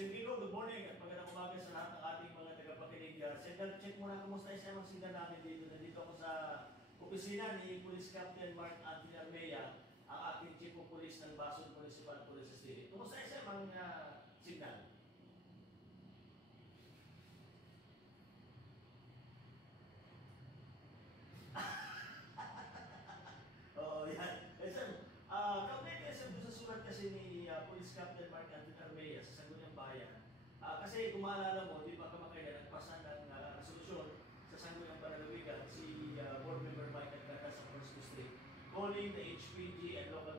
Sir Kiko, good morning at magandang umaga sa lahat ng ating mga tagapakinig. Check muna kumusta isa ang signal namin dito. Nandito ako sa opisina ni Police Captain Mark Anthony Armea, ang ating Chief of Police ng Basol Municipal Police District. Kumusta isa ang signal? Oo, yan. Kaugnay kasi sa sulat kasi ni Police Captain Mark Anthony Armea sa Sangguniang Bayan. Kasi kung maalala mo, di ba kamakailan nagpasa ng resolusyon sa Sangguniang Panalawigan si Board Member Mike Agata sa 1st District calling the HPG and local